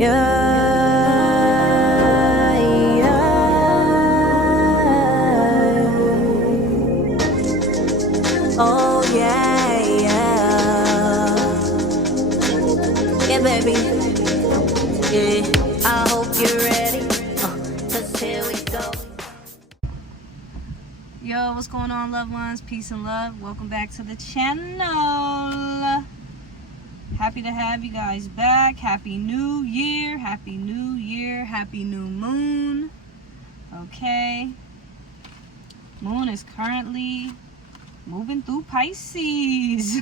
Yeah, yeah. Oh yeah, yeah. Yeah, baby. Yeah. I hope you're ready. 'Cause here we go. Yo, what's going on, loved ones? Peace and love. Welcome back to the channel. Happy to have you guys back. Happy New Year. Happy New Year. Happy New Moon. Okay. Moon is currently moving through Pisces.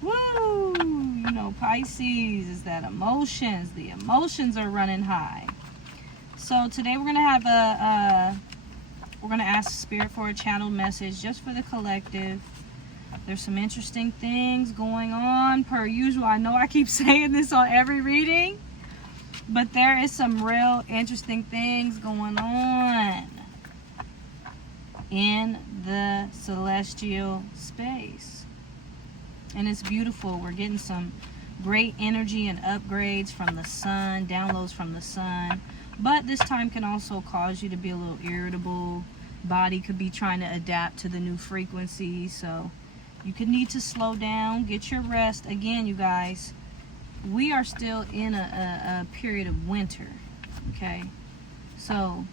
Woo! You know, Pisces is that emotions. The emotions are running high. So today we're going to have we're going to ask Spirit for a channeled message just for the collective. There's some interesting things going on per usual. I know I keep saying this on every reading, but there is some real interesting things going on in the celestial space. And it's beautiful. We're getting some great energy and upgrades from the sun, downloads from the sun. But this time can also cause you to be a little irritable. Body could be trying to adapt to the new frequency. So you could need to slow down, get your rest. Again, you guys, we are still in a period of winter. Okay. So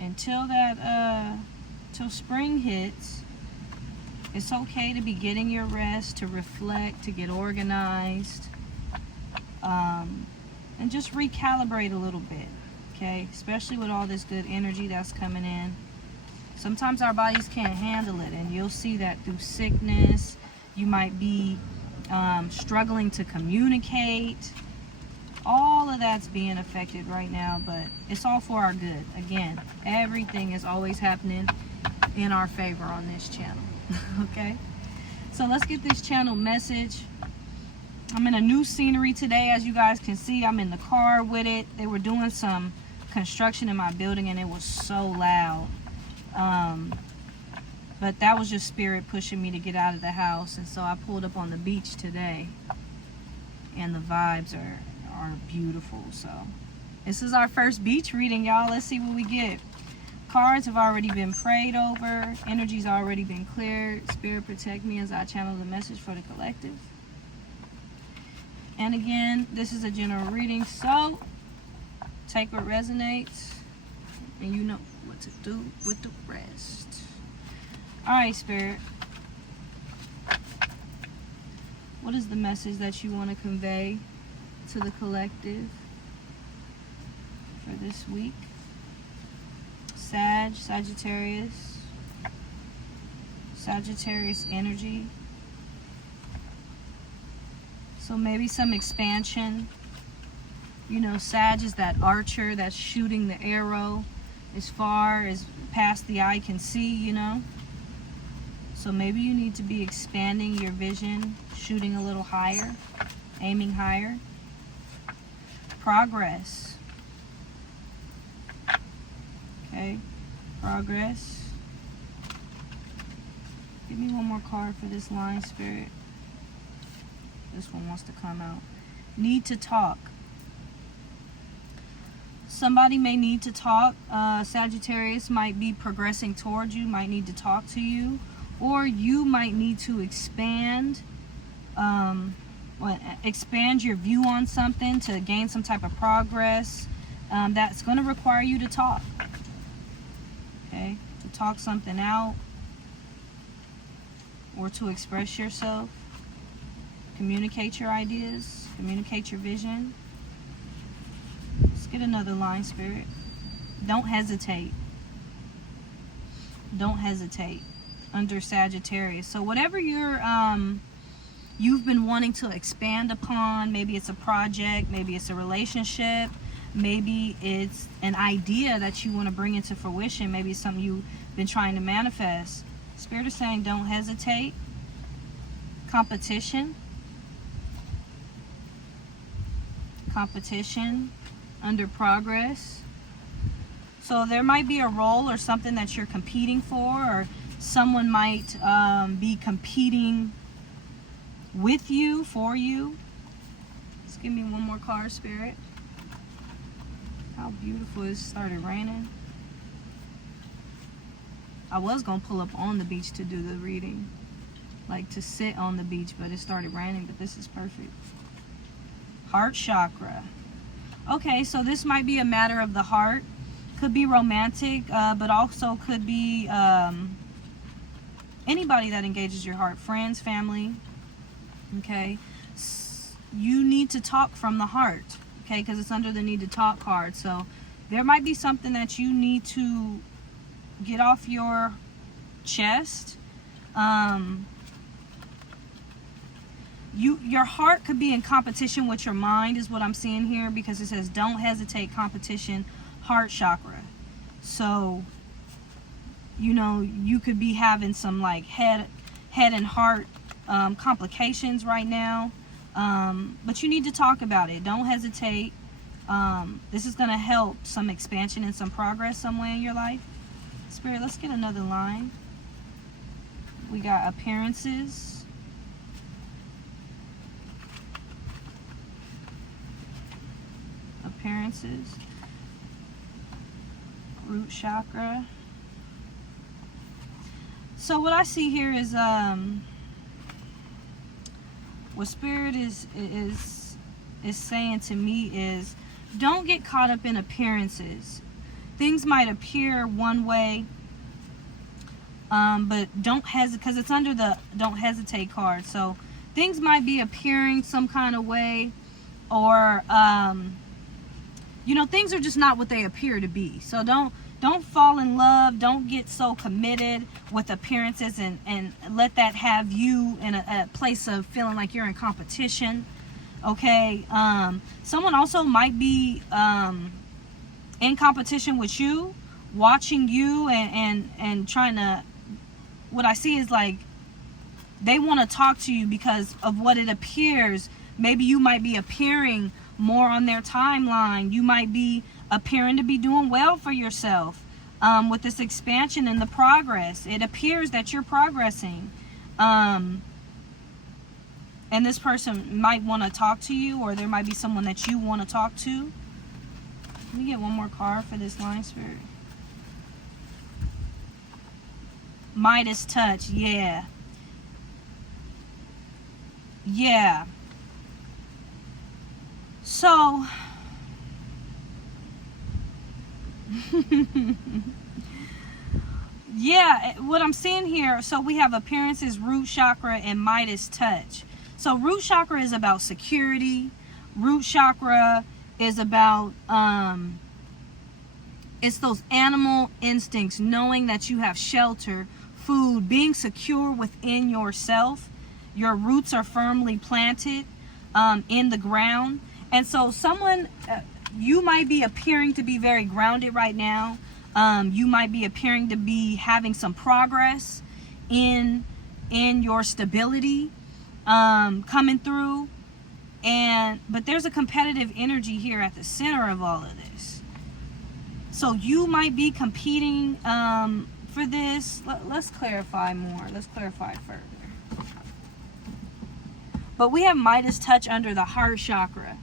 until till spring hits, it's okay to be getting your rest, to reflect, to get organized, and just recalibrate a little bit, okay? Especially with all this good energy that's coming in. Sometimes our bodies can't handle it, and you'll see that through sickness. You might be struggling to communicate. All of that's being affected right now, but it's all for our good. Again, everything is always happening in our favor on this channel. Okay, so let's get this channel message. I'm in a new scenery today. As you guys can see, I'm in the car with it. They were doing some construction in my building and it was so loud, but that was just Spirit pushing me to get out of the house. And so I pulled up on the beach today and the vibes are beautiful. So this is our first beach reading, y'all. Let's see what we get. Cards have already been prayed over. Energy's already been cleared. Spirit, protect me as I channel the message for the collective. And again, this is a general reading, so take what resonates, and you know what to do with the rest. All right, Spirit. What is the message that you want to convey to the collective for this week? Sagittarius energy. So maybe some expansion. You know, Sag is that archer that's shooting the arrow as far as past the eye can see, you know. So maybe you need to be expanding your vision, shooting a little higher, aiming higher. Progress. Okay, progress. Give me one more card for this line, Spirit. This one wants to come out. Need to talk. Somebody may need to talk. Sagittarius might be progressing towards you, might need to talk to you, or you might need to expand your view on something to gain some type of progress. That's going to require you to talk. Okay, to talk something out or to express yourself, communicate your ideas, communicate your vision. Let's get another line, Spirit. Don't hesitate. Don't hesitate under Sagittarius. So whatever you've been wanting to expand upon, maybe it's a project, maybe it's a relationship, maybe it's an idea that you want to bring into fruition, maybe it's something you've been trying to manifest. Spirit is saying don't hesitate. Competition under progress. So there might be a role or something that you're competing for, or someone might be competing with you, for you. Give me one more card, Spirit. How beautiful it started raining. I was going to pull up on the beach to do the reading. Like to sit on the beach, but it started raining. But this is perfect. Heart chakra. Okay, so this might be a matter of the heart. Could be romantic, but also could be anybody that engages your heart. Friends, family. Okay. You need to talk from the heart. Okay, because it's under the need to talk card. So there might be something that you need to get off your chest. Your heart could be in competition with your mind, is what I'm seeing here, because it says don't hesitate, competition, heart chakra. So, you know, you could be having some like head and heart complications right now. But you need to talk about it. Don't hesitate. This is going to help some expansion and some progress somewhere in your life. Spirit, let's get another line. We got appearances. Appearances. Root chakra. So what I see here is what Spirit is saying to me is, don't get caught up in appearances. Things might appear one way, but don't hesitate, because it's under the don't hesitate card. So things might be appearing some kind of way, or you know, things are just not what they appear to be. So don't fall in love. Don't get so committed with appearances and let that have you in a place of feeling like you're in competition. Okay. Someone also might be in competition with you, watching you and trying to, what I see is like they want to talk to you because of what it appears. Maybe you might be appearing more on their timeline. You might be appearing to be doing well for yourself with this expansion and the progress. It appears that you're progressing. And this person might want to talk to you, or there might be someone that you want to talk to. Let me get one more card for this line, Spirit. Midas touch. Yeah. Yeah. So yeah, what I'm seeing here, so we have appearances, root chakra, and Midas touch. So root chakra is about security. Root chakra is about it's those animal instincts, knowing that you have shelter, food, being secure within yourself. Your roots are firmly planted in the ground. And so someone, you might be appearing to be very grounded right now. You might be appearing to be having some progress in your stability coming through. But there's a competitive energy here at the center of all of this. So you might be competing for this. Let's clarify more. Let's clarify further. But we have Midas touch under the heart chakra.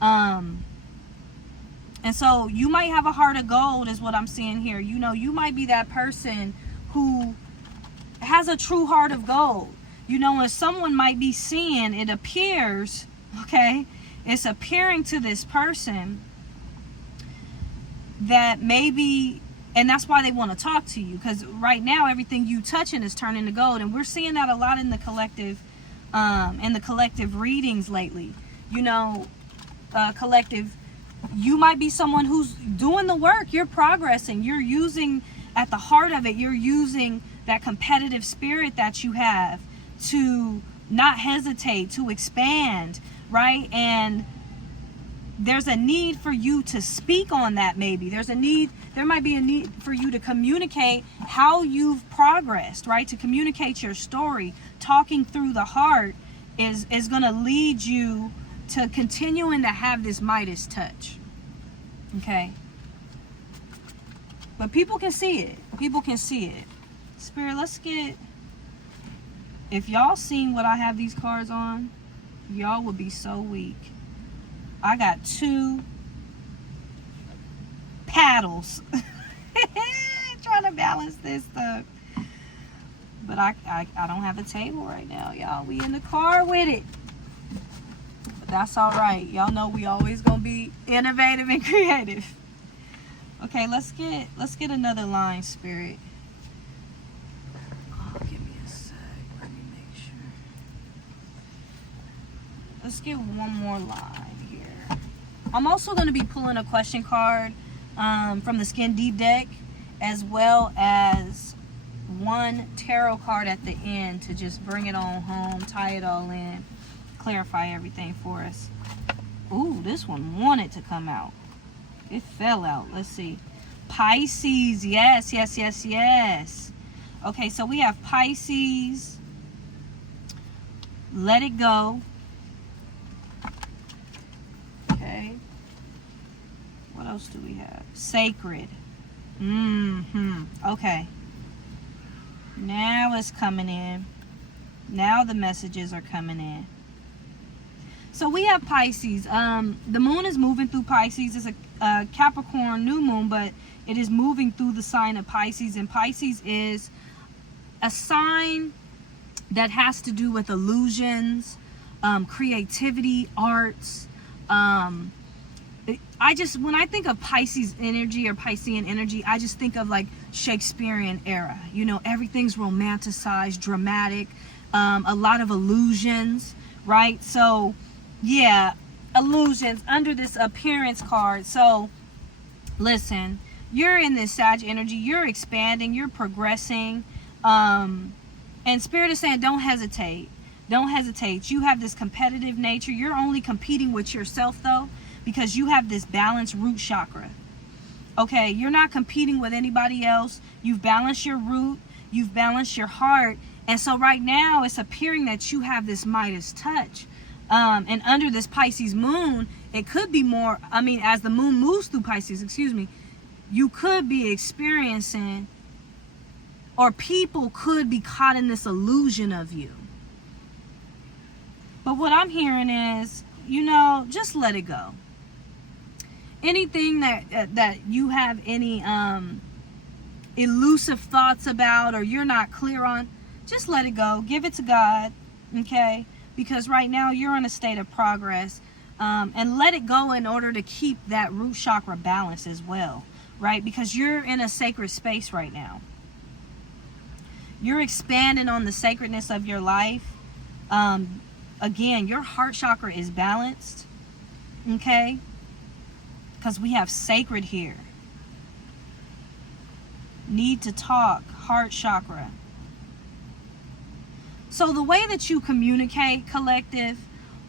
And so you might have a heart of gold is what I'm seeing here. You know, you might be that person who has a true heart of gold. You know, and someone might be seeing, it appears, okay, it's appearing to this person that maybe, and that's why they want to talk to you, because right now everything you touching is turning to gold. And we're seeing that a lot in the collective readings lately. You know, collective, you might be someone who's doing the work. You're progressing. You're using, at the heart of it, you're using that competitive spirit that you have to not hesitate, to expand, right? And there's a need for you to speak on that. Maybe there might be a need for you to communicate how you've progressed, right? To communicate your story. Talking through the heart is going to lead you to continuing to have this Midas touch. Okay? But people can see it. People can see it. Spirit, let's get, if y'all seen what I have these cards on, y'all would be so weak. I got 2 paddles trying to balance this stuff. But I don't have a table right now, y'all. We in the car with it. But that's all right. Y'all know we always gonna be innovative and creative. Okay, let's get another line, Spirit. Oh, give me a sec. Let me make sure. Let's get one more line here. I'm also going to be pulling a question card from the Skin Deep deck, as well as one tarot card at the end to just bring it on home, tie it all in, clarify everything for us. Ooh, this one wanted to come out. It fell out. Let's see. Pisces. Yes, yes, yes, yes. Okay, so we have Pisces. Let it go. Okay. What else do we have? Sacred. Okay. Now it's coming in. Now the messages are coming in. So we have Pisces. The moon is moving through Pisces. It's a Capricorn new moon, but it is moving through the sign of Pisces. And Pisces is a sign that has to do with illusions, creativity, arts. When I think of Pisces energy or Piscean energy, I just think of like Shakespearean era. You know, everything's romanticized, dramatic, a lot of illusions, right? So yeah, illusions under this appearance card. So listen, you're in this Sag energy, you're expanding, you're progressing, and Spirit is saying don't hesitate. Don't hesitate. You have this competitive nature. You're only competing with yourself though, because you have this balanced root chakra. Okay, you're not competing with anybody else. You've balanced your root, you've balanced your heart, and so right now it's appearing that you have this Midas touch. And under this Pisces moon, it could be more, as the moon moves through Pisces, you could be experiencing, or people could be caught in this illusion of you. But what I'm hearing is, just let it go. Anything that you have any elusive thoughts about or you're not clear on, just let it go. Give it to God, okay? Because right now you're in a state of progress, and let it go in order to keep that root chakra balance as well, right? Because you're in a sacred space right now. You're expanding on the sacredness of your life. Again, your heart chakra is balanced, okay? Because we have sacred here. Need to talk, heart chakra. So the way that you communicate, collective,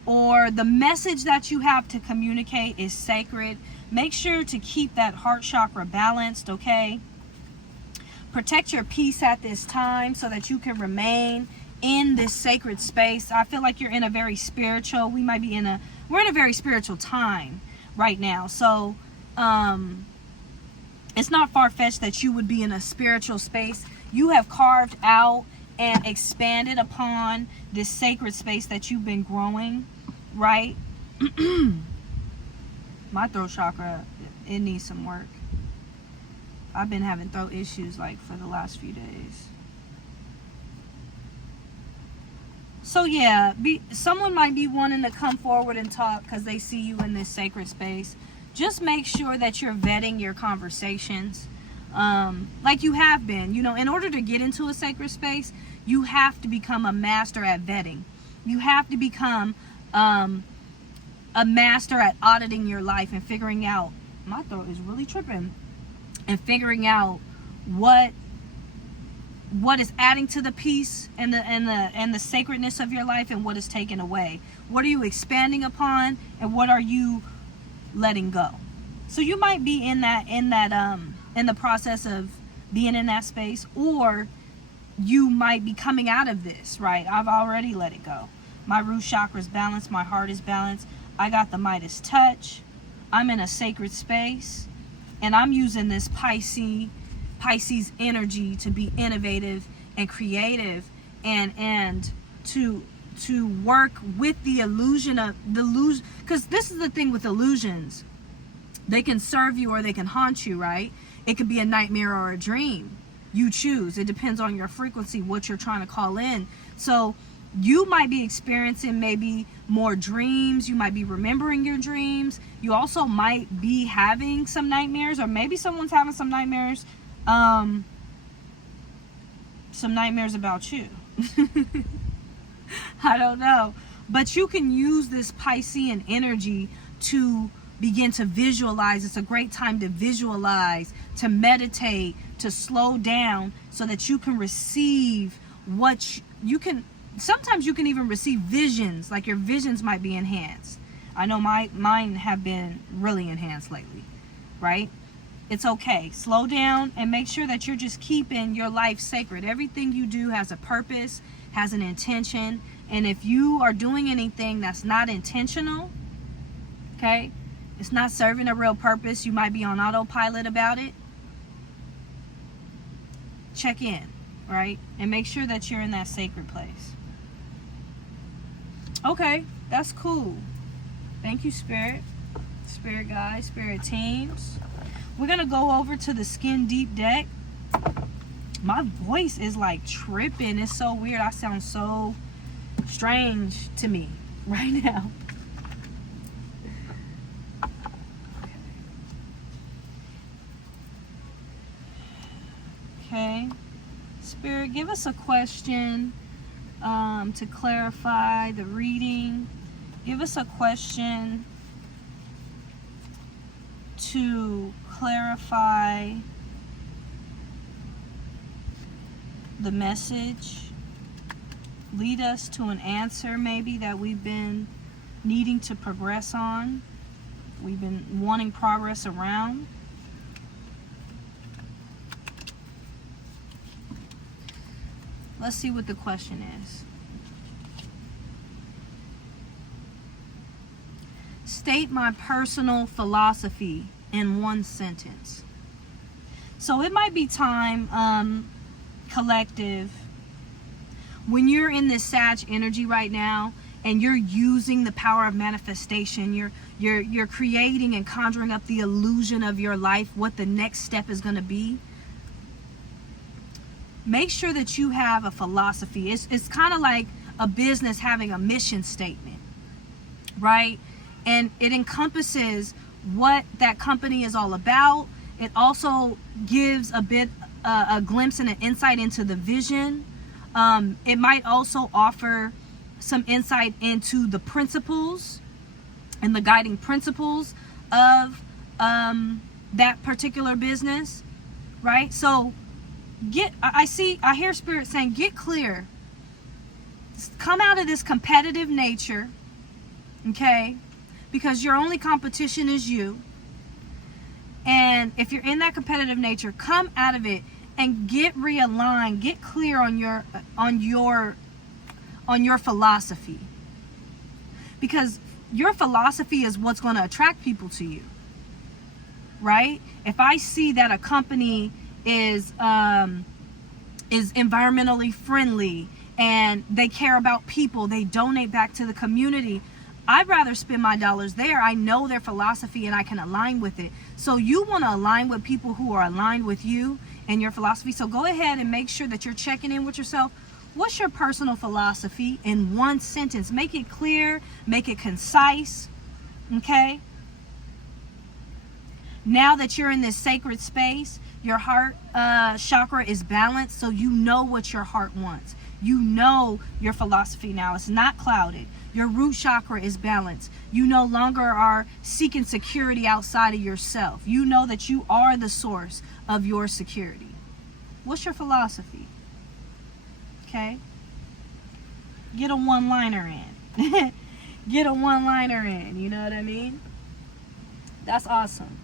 or the message that you have to communicate is sacred. Make sure to keep that heart chakra balanced, okay? Protect your peace at this time so that you can remain in this sacred space. I feel like you're in a very spiritual, we're in a very spiritual time right now. So it's not far-fetched that you would be in a spiritual space. You have carved out and expanded upon this sacred space that you've been growing, right? My throat chakra, it needs some work. I've been having throat issues like for the last few days. So yeah, someone might be wanting to come forward and talk because they see you in this sacred space. Just make sure that you're vetting your conversations like you have been. In order to get into a sacred space, you have to become a master at vetting. You have to become a master at auditing your life and figuring out, my throat is really tripping, and figuring out what is adding to the peace and the sacredness of your life, and what is taken away. What are you expanding upon, and what are you letting go? So you might be in the process of being in that space, or you might be coming out of this, right? I've already let it go. My root chakra is balanced, my heart is balanced. I got the Midas touch. I'm in a sacred space, and I'm using this Pisces energy to be innovative and creative, and to to work with the illusion of the illusion, because this is the thing with illusions. They can serve you or they can haunt you, right? It could be a nightmare or a dream. You choose. It depends on your frequency, what you're trying to call in. So you might be experiencing maybe more dreams. You might be remembering your dreams. You also might be having some nightmares, or maybe someone's having some nightmares about you. I don't know. But you can use this Piscean energy to begin to visualize. It's a great time to visualize, to meditate, to slow down so that you can receive what you can. Sometimes you can even receive visions, like your visions might be enhanced. I know mine have been really enhanced lately, right? It's okay. Slow down and make sure that you're just keeping your life sacred. Everything you do has a purpose, has an intention. And if you are doing anything that's not intentional, okay, it's not serving a real purpose, you might be on autopilot about it, check in, right? And make sure that you're in that sacred place. Okay, that's cool. Thank you, Spirit. Spirit guides, Spirit teams. We're going to go over to the Skin Deep deck. My voice is like tripping. It's so weird. I sound so strange to me right now. Okay. Spirit, give us a question to clarify the reading. Give us a question to clarify the message. Lead us to an answer maybe that we've been needing to progress on. We've been wanting progress around. Let's see what the question is. State my personal philosophy in one sentence. So it might be time, collective, when you're in this Sag energy right now and you're using the power of manifestation, you're creating and conjuring up the illusion of your life, what the next step is going to be. Make sure that you have a philosophy. It's kind of like a business having a mission statement, right? And it encompasses what that company is all about. It also gives a bit, a glimpse and an insight into the vision. It might also offer some insight into the principles and the guiding principles of that particular business, right? So I hear Spirit saying, get clear. Come out of this competitive nature, okay? Because your only competition is you. And if you're in that competitive nature, come out of it and get realigned, get clear on your philosophy. Because your philosophy is what's going to attract people to you, right? If I see that a company is environmentally friendly and they care about people, they donate back to the community, I'd rather spend my dollars there. I know their philosophy and I can align with it. So you want to align with people who are aligned with you and your philosophy. So go ahead and make sure that you're checking in with yourself. What's your personal philosophy in one sentence? Make it clear, make it concise, okay? Now that you're in this sacred space, your heart chakra is balanced, so you know what your heart wants. You know your philosophy now. It's not clouded. Your root chakra is balanced. You no longer are seeking security outside of yourself. You know that you are the source of your security. What's your philosophy? Okay? Get a one-liner in. Get a one-liner in. You know what I mean? That's awesome.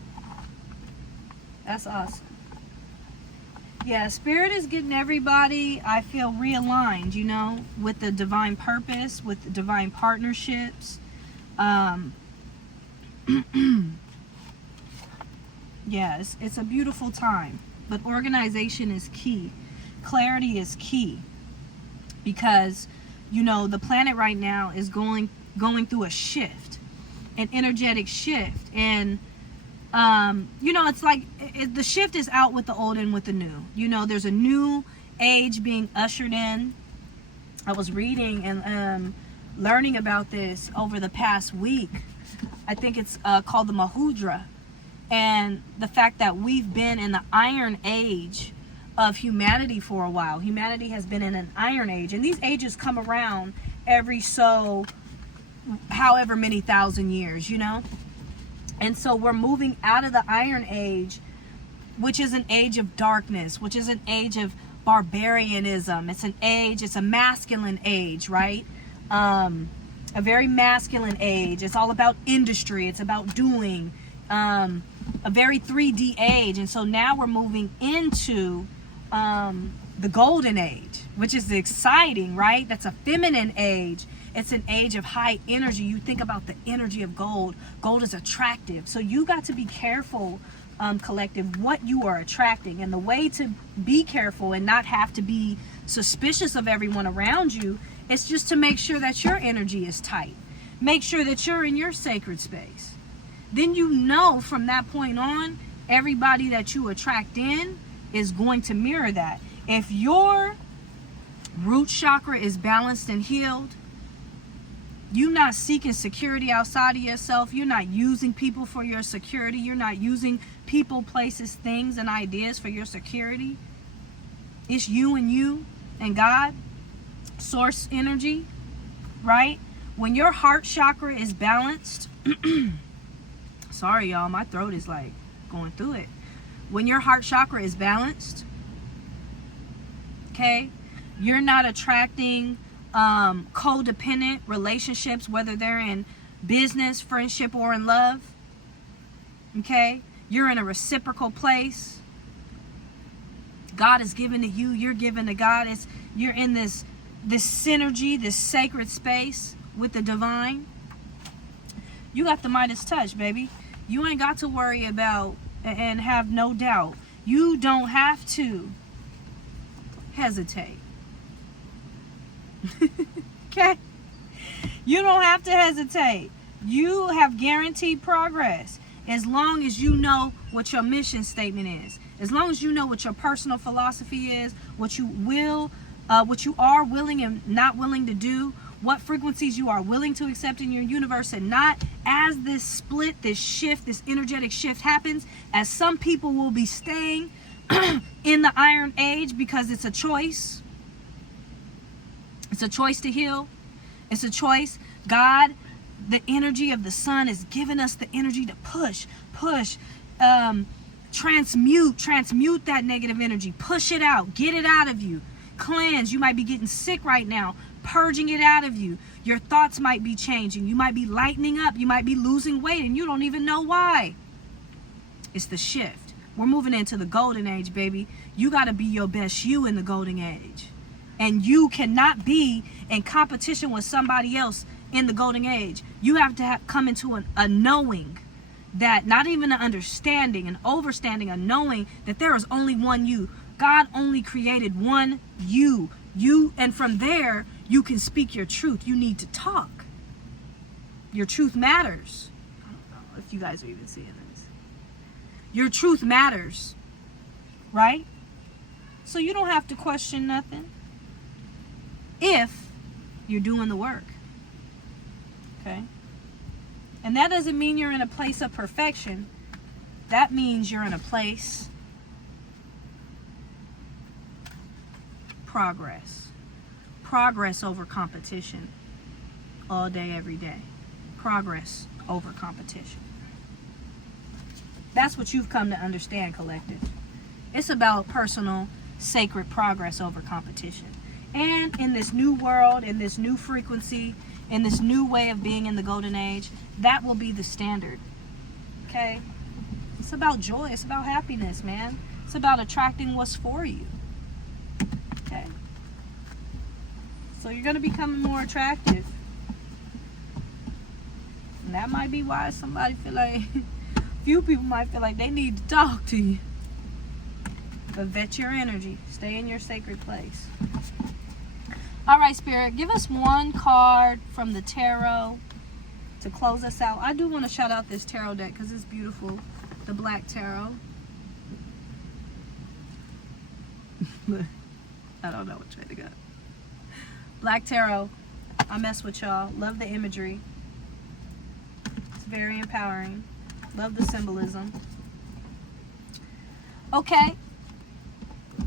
That's awesome. Yeah, Spirit is getting everybody, I feel, realigned, you know, with the divine purpose, with the divine partnerships. Yeah, it's a beautiful time. But organization is key. Clarity is key. Because You know, the planet right now is going through a shift, an energetic shift. And, you know, it's like the shift is out with the old and with the new. You know, there's a new age being ushered in. I was reading and learning about this over the past week. I think it's called the Mahudra. And the fact that we've been in the Iron Age of humanity for a while. Humanity has been in an Iron Age. And these ages come around every so however many thousand years, you know. And so we're moving out of the Iron Age, which is an age of darkness, which is an age of barbarianism. It's an age, it's a masculine age, right? A very masculine age. It's all about industry. It's about doing. A very 3D age. And so now we're moving into the golden age, which is exciting, right? That's a feminine age. It's an age of high energy. You think about the energy of gold. Gold is attractive. So you got to be careful, collective, what you are attracting. And the way to be careful and not have to be suspicious of everyone around you is just to make sure that your energy is tight. Make sure that you're in your sacred space. Then you know from that point on, everybody that you attract in is going to mirror that. If your root chakra is balanced and healed, you're not seeking security outside of yourself. You're not using people for your security. You're not using people, places, things, and ideas for your security. It's you and God, source energy, right? When your heart chakra is balanced, sorry y'all, my throat is like going through it. When your heart chakra is balanced, okay, you're not attracting codependent relationships, whether they're in business, friendship, or in love. Okay, you're in a reciprocal place. God is given to you, you're given to God. You're in this synergy, this sacred space with the divine. You got the Midas touch, baby. You ain't got to worry about and have no doubt. You don't have to hesitate. Okay? You don't have to hesitate. You have guaranteed progress as long as you know what your mission statement is. As long as you know what your personal philosophy is, what you are willing and not willing to do, what frequencies you are willing to accept in your universe and not. As this split, this shift, this energetic shift happens, as some people will be staying in the Iron Age because it's a choice. It's a choice to heal. It's a choice. God, the energy of the sun is giving us the energy to push, transmute that negative energy. Push it out. Get it out of you. Cleanse. You might be getting sick right now. Purging it out of you. Your thoughts might be changing. You might be lightening up. You might be losing weight and you don't even know why. It's the shift. We're moving into the golden age, baby. You got to be your best you in the golden age. And you cannot be in competition with somebody else in the golden age. You have to come into a knowing that, not even an understanding, an overstanding, a knowing that there is only one you. God only created one you. And from there, you can speak your truth. You need to talk. Your truth matters. I don't know if you guys are even seeing this. Your truth matters, right? So you don't have to question nothing if you're doing the work, okay? And that doesn't mean you're in a place of perfection. That means you're in a place progress over competition all day, every day. Progress over competition. That's what you've come to understand, collective. It's about personal, sacred progress over competition. And in this new world, in this new frequency, in this new way of being in the golden age, that will be the standard. Okay? It's about joy. It's about happiness, man. It's about attracting what's for you. Okay? So you're going to become more attractive. And that might be why somebody feel like, few people might feel like they need to talk to you. But vet your energy. Stay in your sacred place. All right, Spirit, give us one card from the tarot to close us out. I do want to shout out this tarot deck because it's beautiful. The Black Tarot. I don't know which way to go. Black Tarot. I mess with y'all. Love the imagery. It's very empowering. Love the symbolism. Okay.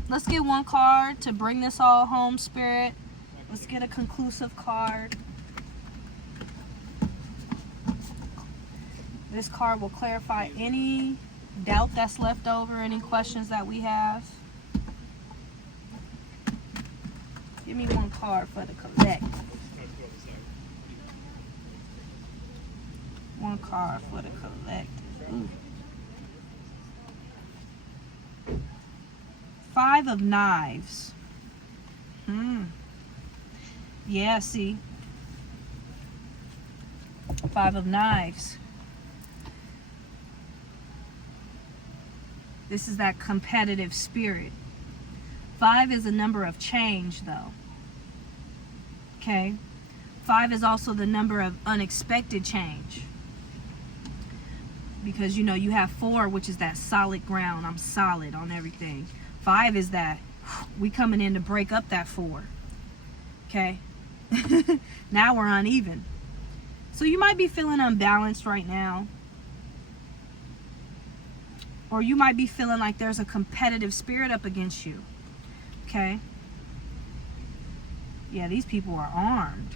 Let's get one card to bring this all home, Spirit. Let's get a conclusive card. This card will clarify any doubt that's left over, any questions that we have. Give me one card for the collective. One card for the collective. Ooh. 5 of Knives. Yeah, see. 5 of Knives. This is that competitive spirit. 5 is a number of change, though. Okay? 5 is also the number of unexpected change. Because, you know, you have 4, which is that solid ground. I'm solid on everything. 5 is that we coming in to break up that 4. Okay? Now we're uneven. So you might be feeling unbalanced right now. Or you might be feeling like there's a competitive spirit up against you. Okay? Yeah, these people are armed.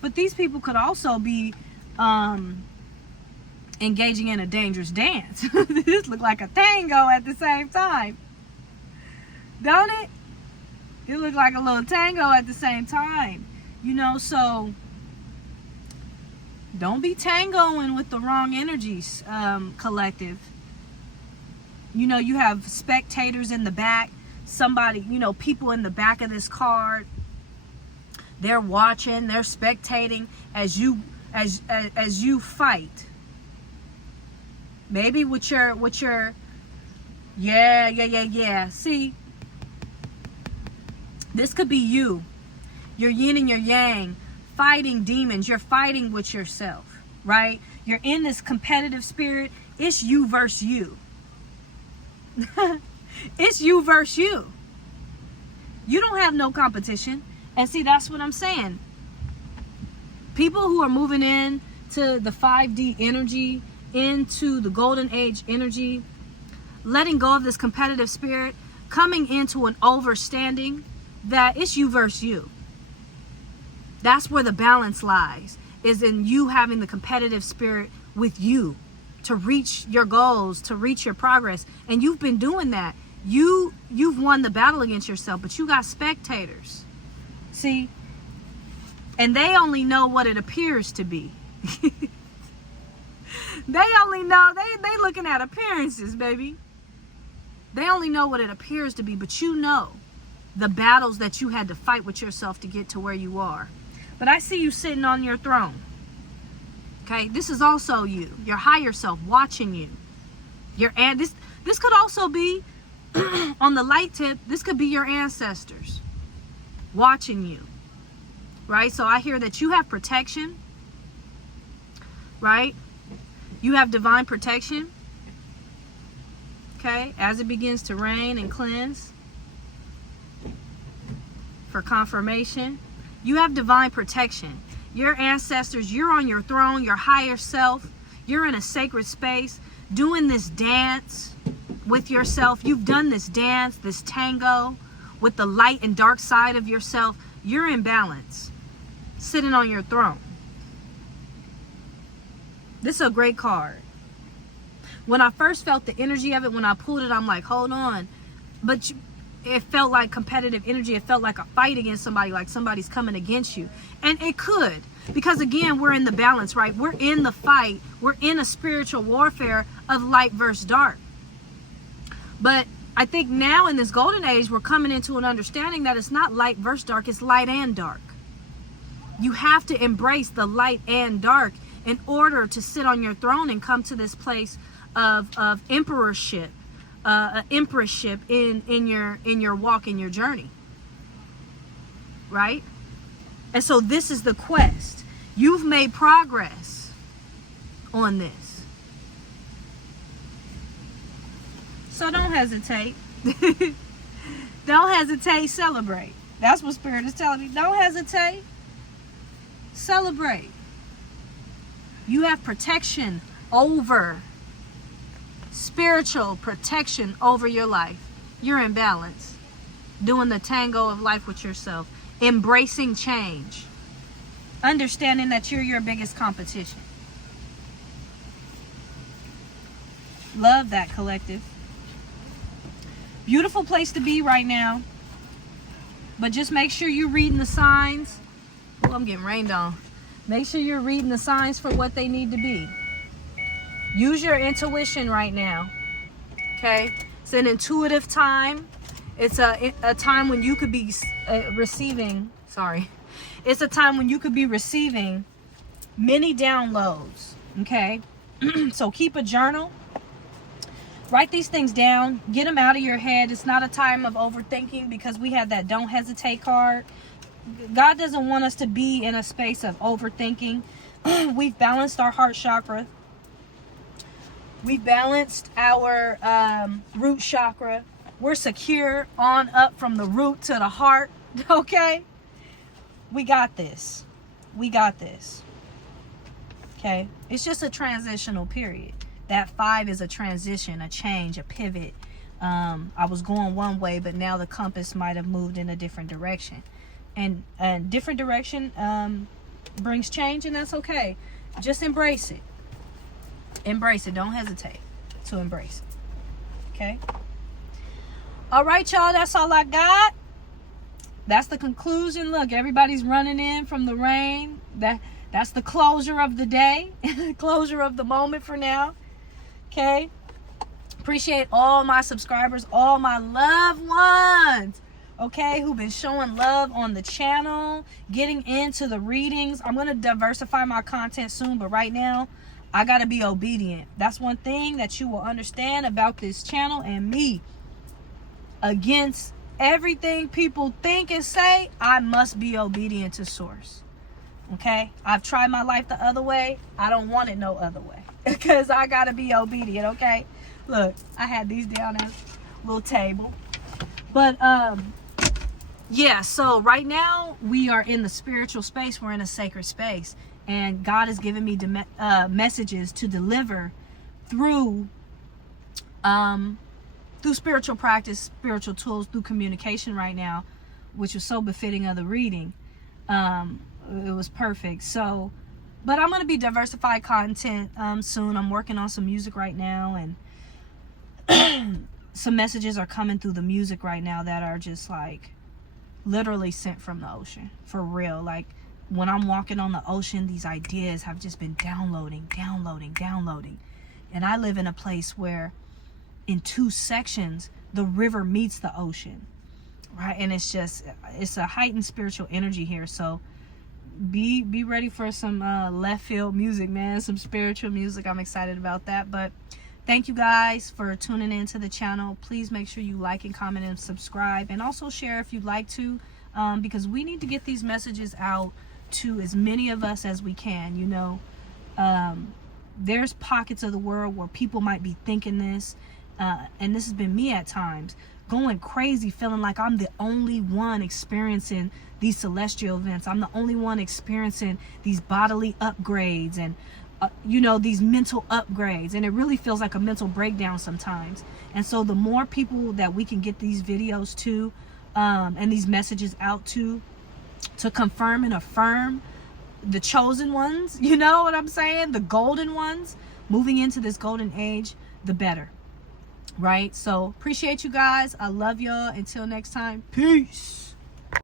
But these people could also be engaging in a dangerous dance. This look like a tango at the same time. Don't it? It look like a little tango at the same time. You know, so don't be tangoing with the wrong energies, collective. You know, you have spectators in the back. Somebody, you know, people in the back of this card. They're watching, they're spectating as you fight. Maybe with your yeah. See, this could be you. Your yin and your yang, fighting demons. You're fighting with yourself, right? You're in this competitive spirit. It's you versus you. It's you versus you. You don't have no competition. And see, that's what I'm saying. People who are moving in to the 5D energy, into the golden age energy, letting go of this competitive spirit, coming into an overstanding that it's you versus you. That's where the balance lies, is in you having the competitive spirit with you to reach your goals, to reach your progress. And you've been doing that. You've won the battle against yourself, but you got spectators. See? And they only know what it appears to be. They only know, they looking at appearances, baby. They only know what it appears to be, but you know the battles that you had to fight with yourself to get to where you are. But I see you sitting on your throne. Okay, this is also you, your higher self watching you. This could also be on the light tip. This could be your ancestors watching you, right? So I hear that you have protection, right? You have divine protection. Okay, as it begins to rain and cleanse. For confirmation, you have divine protection. Your ancestors, you're on your throne, your higher self. You're in a sacred space doing this dance with yourself. You've done this dance, this tango with the light and dark side of yourself. You're in balance, sitting on your throne. This is a great card. When I first felt the energy of it, when I pulled it, I'm like, hold on. But it felt like competitive energy. It felt like a fight against somebody, like somebody's coming against you. And it could, because again, we're in the balance, right? We're in the fight. We're in a spiritual warfare of light versus dark. But I think now in this golden age, we're coming into an understanding that it's not light versus dark, it's light and dark. You have to embrace the light and dark in order to sit on your throne and come to this place of emperorship, empressship in your walk, in your journey. right? And so this is the quest. You've made progress on this. So don't hesitate. Don't hesitate, celebrate. That's what Spirit is telling me. Don't hesitate, celebrate. You have protection over, spiritual protection over your life. You're in balance. Doing the tango of life with yourself. Embracing change. Understanding that you're your biggest competition. Love that, collective. Beautiful place to be right now. But just make sure you're reading the signs. Oh, I'm getting rained on. Make sure you're reading the signs for what they need to be. Use your intuition right now. Okay? It's an intuitive time. It's a time when you could be receiving, it's a time when you could be receiving many downloads, okay? So keep a journal. Write these things down. Get them out of your head. It's not a time of overthinking because we have that don't hesitate card. God doesn't want us to be in a space of overthinking. We've balanced our heart chakra. We balanced our root chakra. We're secure on up from the root to the heart. Okay? We got this. We got this. Okay? It's just a transitional period. That 5 is a transition, a change, a pivot. I was going one way, but now the compass might have moved in a different direction. And different direction brings change, and that's okay. Just embrace it. Embrace it. Don't hesitate to embrace it. Okay? All right, y'all, that's all I got. That's the conclusion. Look, everybody's running in from the rain. That's the closure of the day. Closure of the moment for now. Okay? Appreciate all my subscribers, all my loved ones, okay, who've been showing love on the channel, getting into the readings. I'm going to diversify my content soon, but right now, I got to be obedient. That's one thing that you will understand about this channel and me. Against everything people think and say, I must be obedient to source. Okay? I've tried my life the other way. I don't want it no other way. Because I got to be obedient, okay? Look, I had these down at a little table. But, yeah, so right now we are in the spiritual space. We're in a sacred space. And God has given me messages to deliver through spiritual practice, spiritual tools, through communication right now, which was so befitting of the reading. It was perfect. So, but I'm going to be diversified content soon. I'm working on some music right now, and some messages are coming through the music right now that are just like literally sent from the ocean, for real. Like when I'm walking on the ocean, these ideas have just been downloading. And I live in a place where in 2 sections, the river meets the ocean, right? And it's a heightened spiritual energy here. So be ready for some left field music, man, some spiritual music. I'm excited about that. But thank you guys for tuning into the channel. Please make sure you like and comment and subscribe, and also share if you'd like to, because we need to get these messages out to as many of us as we can. You know, there's pockets of the world where people might be thinking this, and this has been me at times, going crazy, feeling like I'm the only one experiencing these celestial events. I'm the only one experiencing these bodily upgrades and these mental upgrades, and it really feels like a mental breakdown sometimes. And so the more people that we can get these videos to, and these messages out to confirm and affirm the chosen ones, you know what I'm saying, the golden ones, moving into this golden age, the better, right? So appreciate you guys. I love y'all. Until next time, peace.